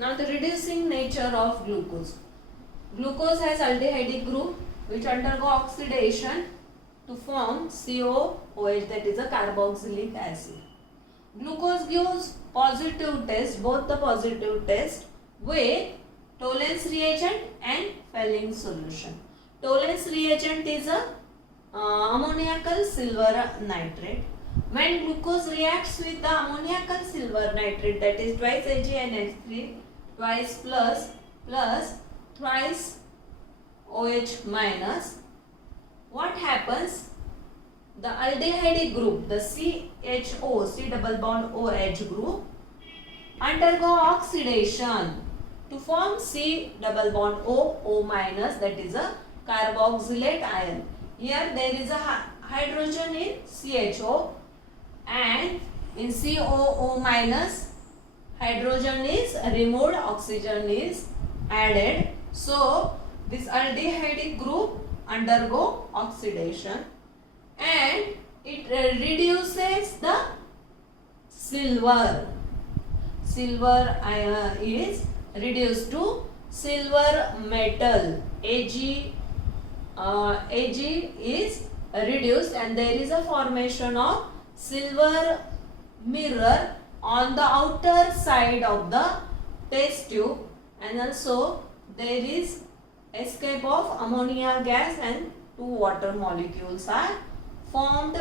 Now the reducing nature of glucose. Glucose has aldehyde group which undergo oxidation to form COOH, that is a carboxylic acid. Glucose gives positive test, both the positive test with Tollens reagent and Fehling solution. Tollens reagent is a ammoniacal silver nitrate. When glucose reacts with the ammoniacal silver nitrate, that is twice AgNH3, twice plus thrice OH minus, what happens? The aldehyde group, the CHO, C double bond OH group, undergo oxidation to form C double bond O minus, that is a carboxylate ion. Here there is a hydrogen in CHO and in COO minus hydrogen is removed, oxygen is added. So this aldehyde group undergo oxidation and it reduces the silver. Silver is reduced to silver metal. Ag is reduced and there is a formation of silver mirror on the outer side of the test tube, and also there is escape of ammonia gas and two water molecules are formed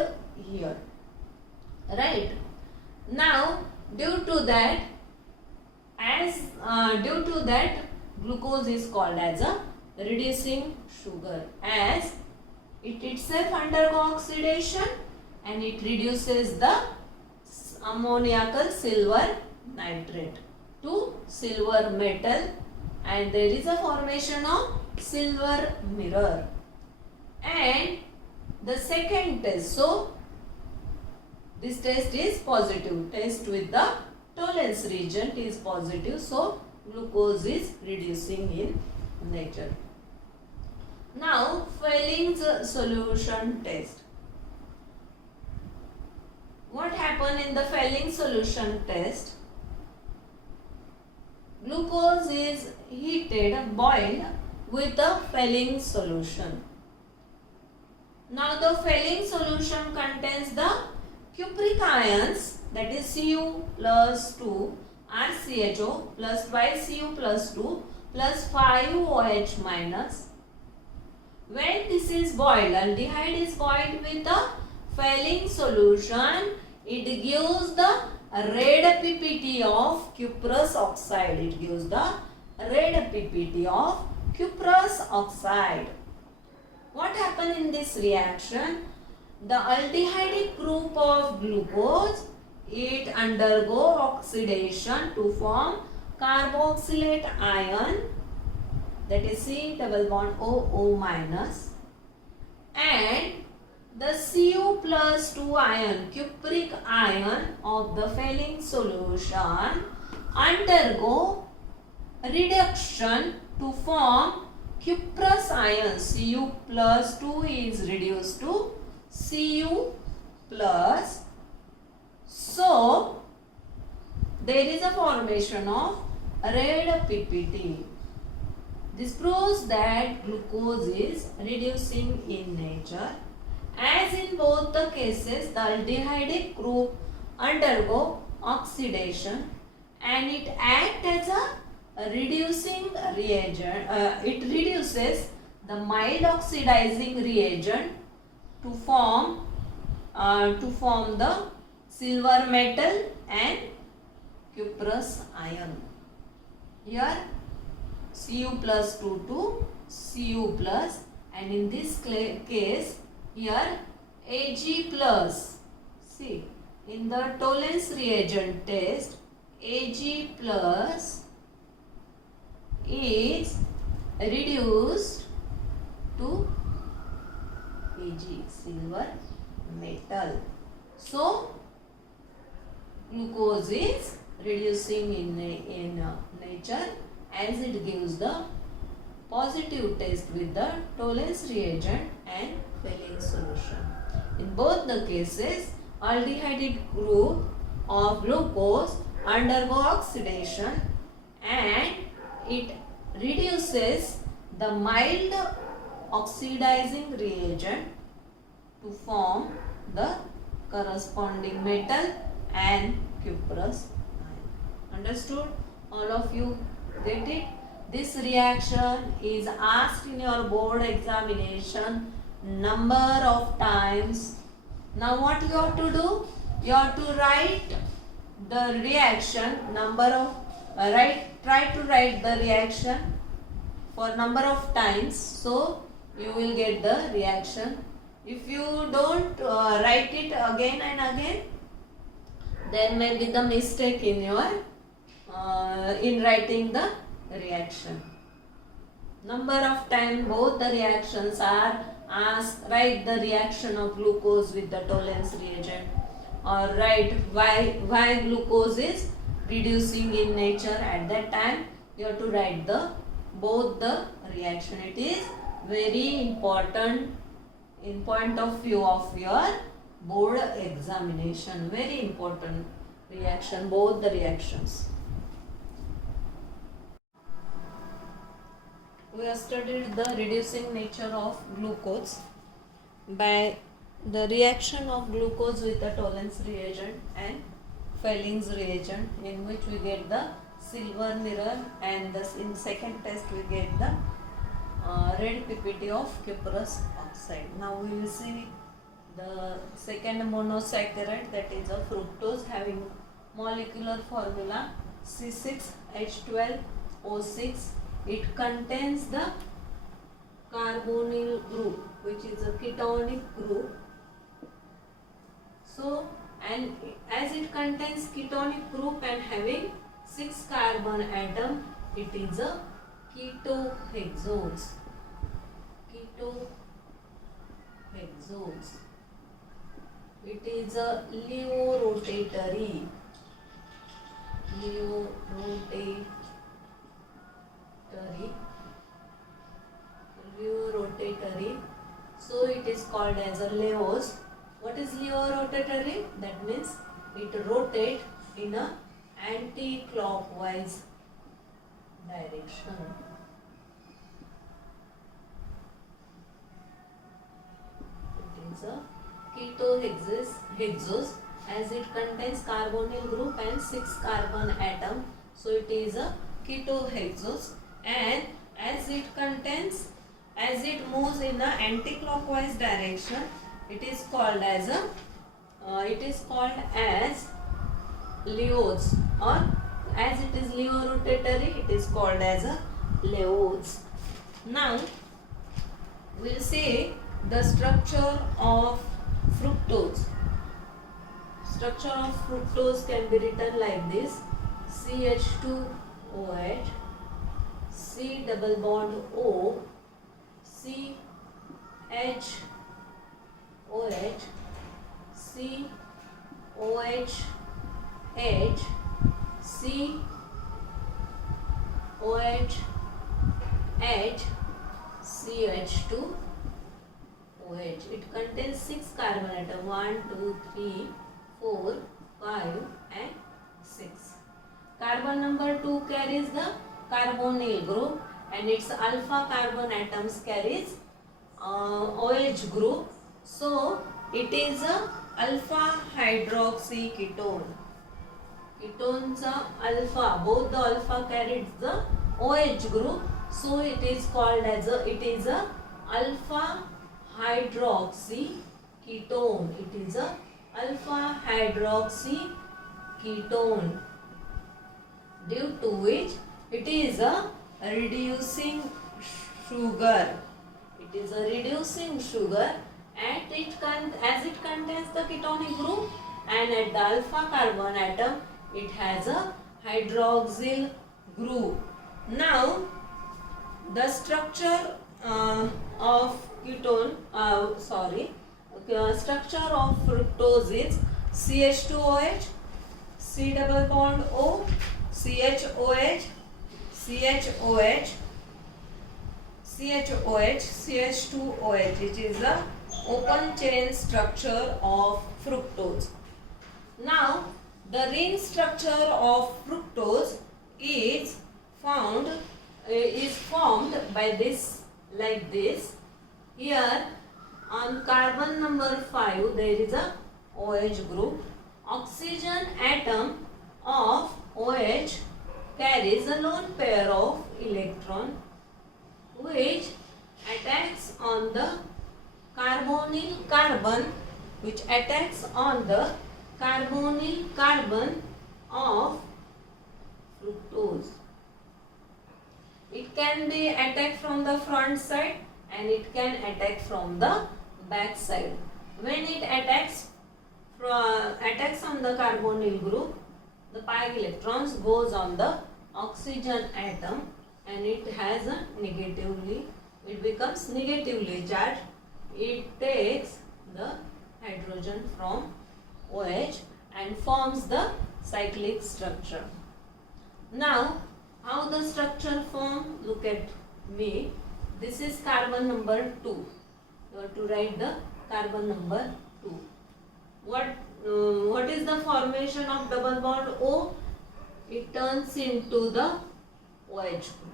here. Right. Now due to that glucose is called as a reducing sugar, as it itself undergo oxidation and it reduces the ammoniacal silver nitrate to silver metal and there is a formation of silver mirror. And the second test, so this test is positive, test with the Tollens reagent is positive, so glucose is reducing in nature. Now Fehling's solution test. What happened in the Fehling solution test? Glucose is heated, boiled with the Fehling solution. Now the Fehling solution contains the cupric ions, that is Cu plus 2 RCHO plus twice Cu plus 2 plus 5 OH minus. When this is boiled, aldehyde is boiled with the Fehling solution, it gives the red PPT of cuprous oxide. It gives the red PPT of cuprous oxide. What happened in this reaction? The aldehyde group of glucose, it undergo oxidation to form carboxylate ion, that is C double bond O minus, and the Cu plus 2 ion, cupric ion of the Fehling solution undergo reduction to form cuprous ion. Cu plus 2 is reduced to Cu plus. So there is a formation of red PPT. This proves that glucose is reducing in nature. As in both the cases, the aldehyde group undergo oxidation and it acts as a reducing reagent. It reduces the mild oxidizing reagent to form the silver metal and cuprous ion. Here Cu plus 2 to Cu plus, and in this case here Ag plus. See, in the Tollens reagent test, Ag plus is reduced to Ag, silver metal. So glucose is reducing in nature as it gives the positive test with the Tollens reagent and Fehling solution. In both the cases, aldehyde group of glucose undergo oxidation and it reduces the mild oxidizing reagent to form the corresponding metal and cuprous ion. Understood? All of you get it? This reaction is asked in your board examination number of times. Now what you have to do? You have to write the reaction number of try to write the reaction for number of times, so you will get the reaction. If you don't write it again and again, there may be the mistake in your in writing the reaction. Number of time both the reactions are asked. Write the reaction of glucose with the Tollens reagent, or write why glucose is reducing in nature. At that time you have to write the both the reaction. It is very important in point of view of your board examination. Very important reaction, both the reactions. We have studied the reducing nature of glucose by the reaction of glucose with the Tollens reagent and Fehling's reagent, in which we get the silver mirror, and in second test we get the red PPT of cuprous oxide. Now we will see the second monosaccharide, that is a fructose, having molecular formula C6H12O6. It contains the carbonyl group, which is a ketonic group. So, and as it contains ketonic group and having 6 carbon atom, it is a ketohexose. Ketohexose. It is a leo-rotatory. Leo-rotatory. So it is called as a leos. What is leo-rotatory? That means it rotates in a anti-clockwise direction. It is a ketohexose, as it contains carbonyl group and 6 carbon atom. So it is a ketohexose, and as it moves in a anti-clockwise direction, it is called as leos, or as it is leo-rotatory, it is called as a leos. Now we will see the structure of fructose. Structure of fructose can be written like this: CH2OH, C double bond O, CHOH, COH, H, COH, H, CH2OH. It contains 6 carbon atoms, 1, 2, 3, 4, 5 and 6. Carbon number 2 carries the carbonyl group, and its alpha carbon atoms carries OH group. So it is a alpha hydroxy ketone. Ketones are alpha, both the alpha carries the OH group, so it is called as a alpha hydroxy ketone. It is a alpha hydroxy ketone, due to which it is a reducing sugar. It is a reducing sugar, and as it contains the ketonic group, and at the alpha carbon atom it has a hydroxyl group. Now the structure of structure of fructose is CH2OH, C double bond O, CHOH, CHOH, CHOH, CH2OH. It is the open chain structure of fructose. Now the ring structure of fructose is is formed by this, like this. Here on carbon number 5 there is a OH group. Oxygen atom of OH carries a lone pair of electron which attacks on the carbonyl carbon of fructose. It can be attacked from the front side and it can attack from the back side. When it attacks on the carbonyl group, the pi electrons goes on the oxygen atom and it becomes negatively charged. It takes the hydrogen from OH and forms the cyclic structure. Now, how the structure form? Look at me. This is carbon number 2. You have to write the carbon number 2. What is the formation of double bond O? It turns into the OH group.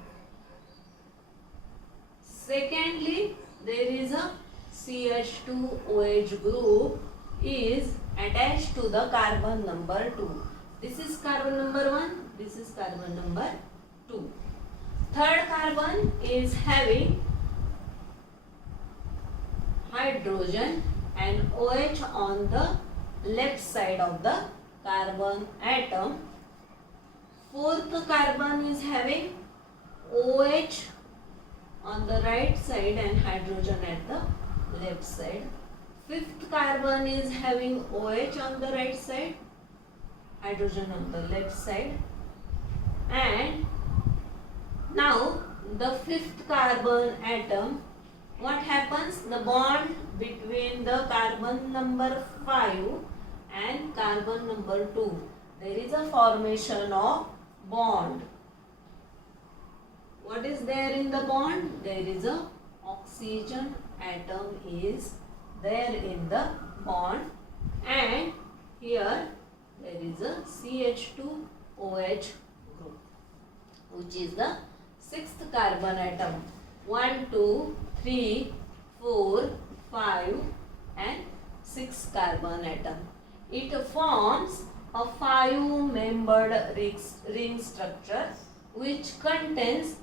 Secondly, there is a CH2OH group is attached to the carbon number 2. This is carbon number 1. This is carbon number 2. Third carbon is having hydrogen and OH on the left side of the carbon atom. Fourth carbon is having OH on the right side and hydrogen at the left side. Fifth carbon is having OH on the right side, hydrogen on the left side. And now the fifth carbon atom, what happens? The bond between the carbon number 5 and carbon number 2, there is a formation of bond. What is there in the bond? There is a oxygen atom is there in the bond, and here there is a CH2OH group, which is the sixth carbon atom. 1, 2, 3, 4, 5 and 6 carbon atom. It forms a 5-membered ring structure which contains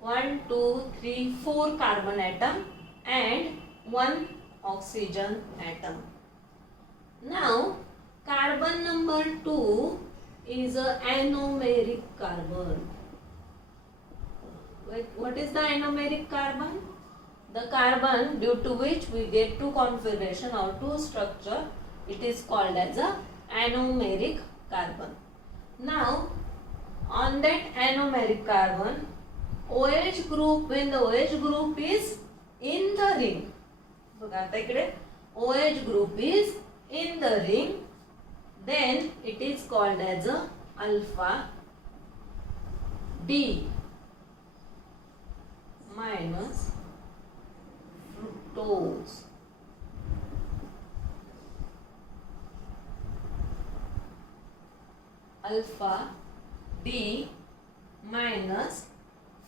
1, 2, 3, 4 carbon atom and 1 oxygen atom. Now, carbon number 2 is an anomeric carbon. What is the anomeric carbon? The carbon due to which we get 2 configuration or 2 structure, it is called as a anomeric carbon. Now, on that anomeric carbon, OH group, when the OH group is in the ring, OH group is in the ring, then it is called as a alpha D minus fructose. Alpha D minus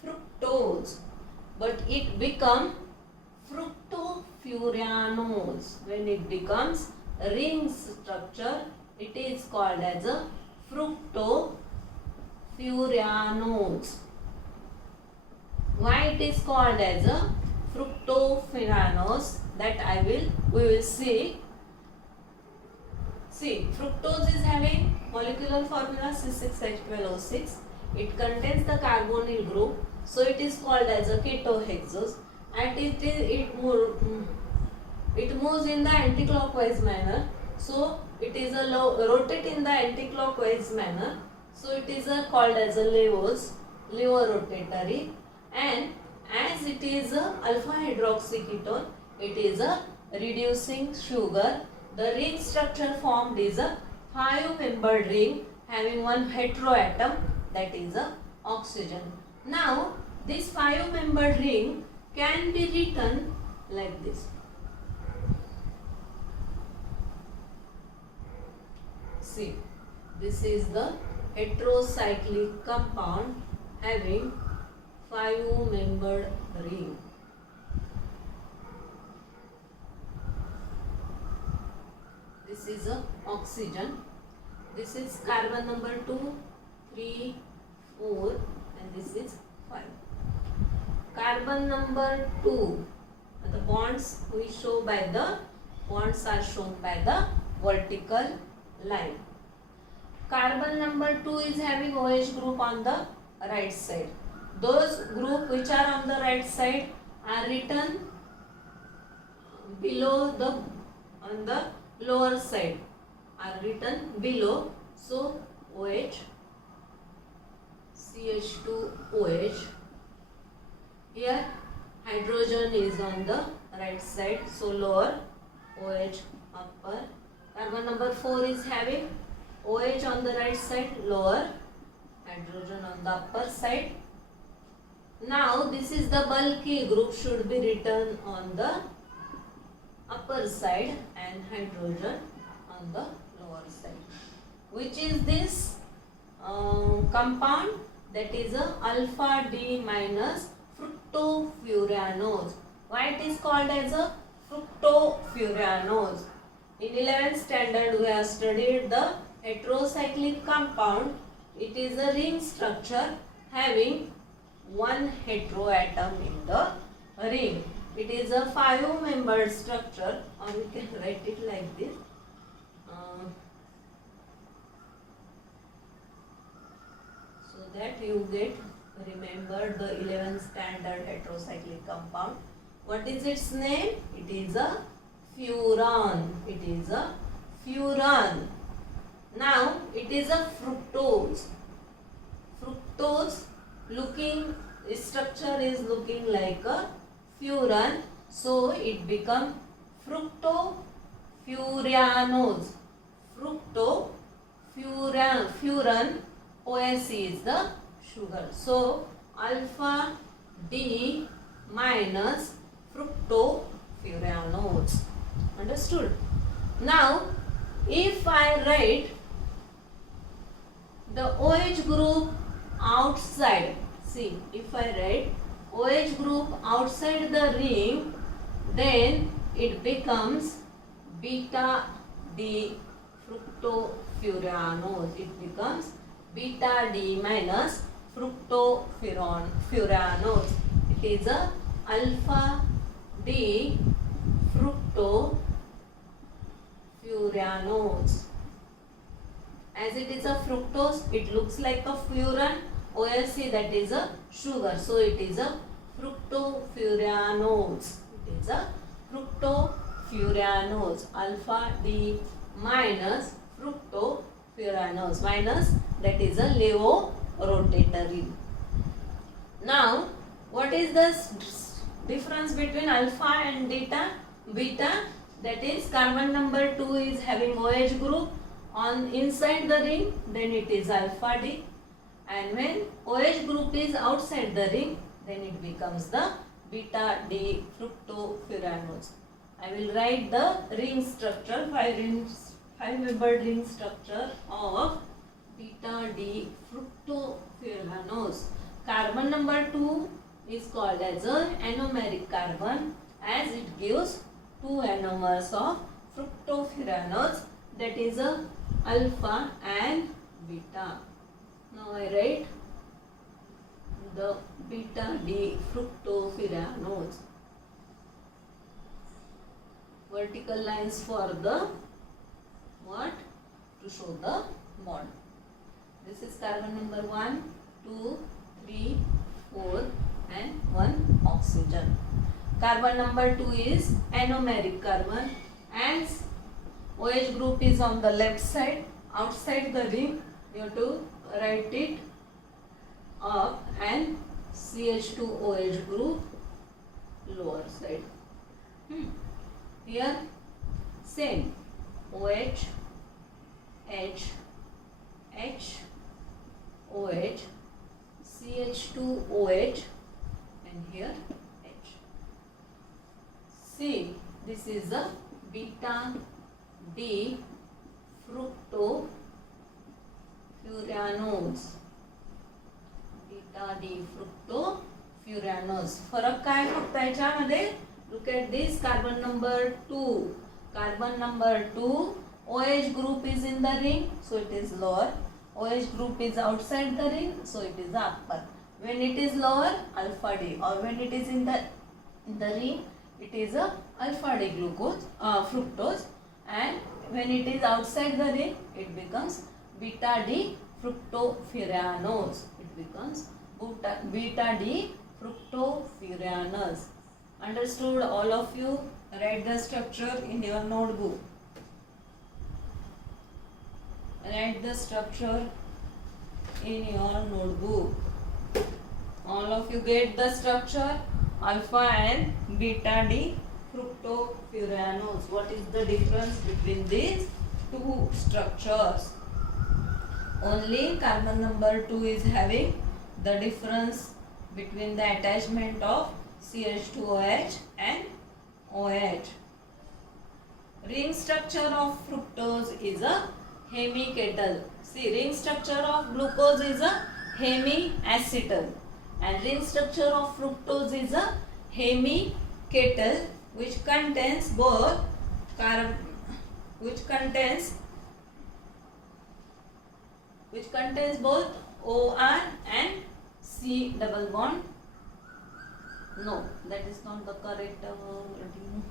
fructose, but it becomes fructofuranose. When it becomes ring structure, it is called as a fructofuranose. Why it is called as a fructofuranose, that we will see. See, fructose is having molecular formula C6H12O6. It contains the carbonyl group, so it is called as a ketohexose, and it moves in the anticlockwise manner. So it is a rotate in the anticlockwise manner. So it is called as a levo rotatory, and as it is a alpha hydroxy ketone, it is a reducing sugar. The ring structure formed is a 5-membered ring having 1 heteroatom, that is a oxygen. Now this 5-membered ring can be written like this. See, this is the heterocyclic compound having 5-membered ring. This is a oxygen. This is carbon number 2, 3, 4 and this is 5. Carbon number 2, the bonds we show by the bonds are shown by the vertical line. Carbon number 2 is having OH group on the right side. Those group which are on the right side are written below the on the lower side are written below. So OH, CH2OH. Here hydrogen is on the right side, so lower, OH upper. Carbon number 4 is having OH on the right side, lower, hydrogen on the upper side. Now this is the bulky group, should be written on the upper side and hydrogen on the lower side. Which is this compound? That is a alpha D minus fructofuranose. Why it is called as a fructofuranose? In 11th standard we have studied the heterocyclic compound. It is a ring structure having one heteroatom in the ring. It is a 5-membered structure, or we can write it like this. So that you get remember the 11th standard heterocyclic compound. What is its name? It is a furan. It is a furan. Now it is a fructose. Fructose looking structure is looking like a furan, so it become fructofuranose. Furan OS is the sugar. So alpha D minus fructofuranose. Understood? Now if I write the OH group outside, see, if I write OH group outside the ring, then it becomes beta D fructofuranose. It becomes beta D minus fructofuranose. It is a alpha D fructofuranose. As it is a fructose, it looks like a furan. OSC, that is a sugar, so it is a fructofuranose. It is a fructofuranose. Alpha D minus fructofuranose. Minus, that is a Leo rotatory. Now, what is the difference between alpha and beta? Beta, that is carbon number 2 is having OH group on inside the ring, then it is alpha D. And when OH group is outside the ring, then it becomes the beta D fructofuranose. I will write the ring structure, 5-membered ring structure of beta D fructofuranose. Carbon number 2 is called as a anomeric carbon, as it gives 2 anomers of fructofuranose, that is a alpha and beta. Now I write the beta D fructofuranose. Vertical lines for the what? To show the bond. This is carbon number 1, 2, 3, 4 and 1 oxygen. Carbon number 2 is anomeric carbon, as OH group is on the left side, outside the ring, you have to write it up, and CH2OH group lower side. Here same OH, H, H, OH, CH2OH and here H. See, this is the beta D fructofuranose. Beta beta D fructofuranose. फरक काय फक्त याच्यामध्ये? Look at this. Carbon number 2 OH group is in the ring, so it is lower. OH group is outside the ring, so it is the upper. When it is lower, alpha D, or when it is in the ring, it is a alpha D fructose, and when it is outside the ring, it becomes beta D fructofuranose. It becomes beta D fructofuranose. Understood all of you? Write the structure in your notebook. Write the structure in your notebook. All of you get the structure? Alpha and beta D fructofuranose. What is the difference between these two structures? Only carbon number 2 is having the difference between the attachment of CH2OH and OH. Ring structure of fructose is a hemiketal. See, ring structure of glucose is a hemiacetal, and ring structure of fructose is a hemiketal, which contains both OR and C double bond. No, that is not the correct wording.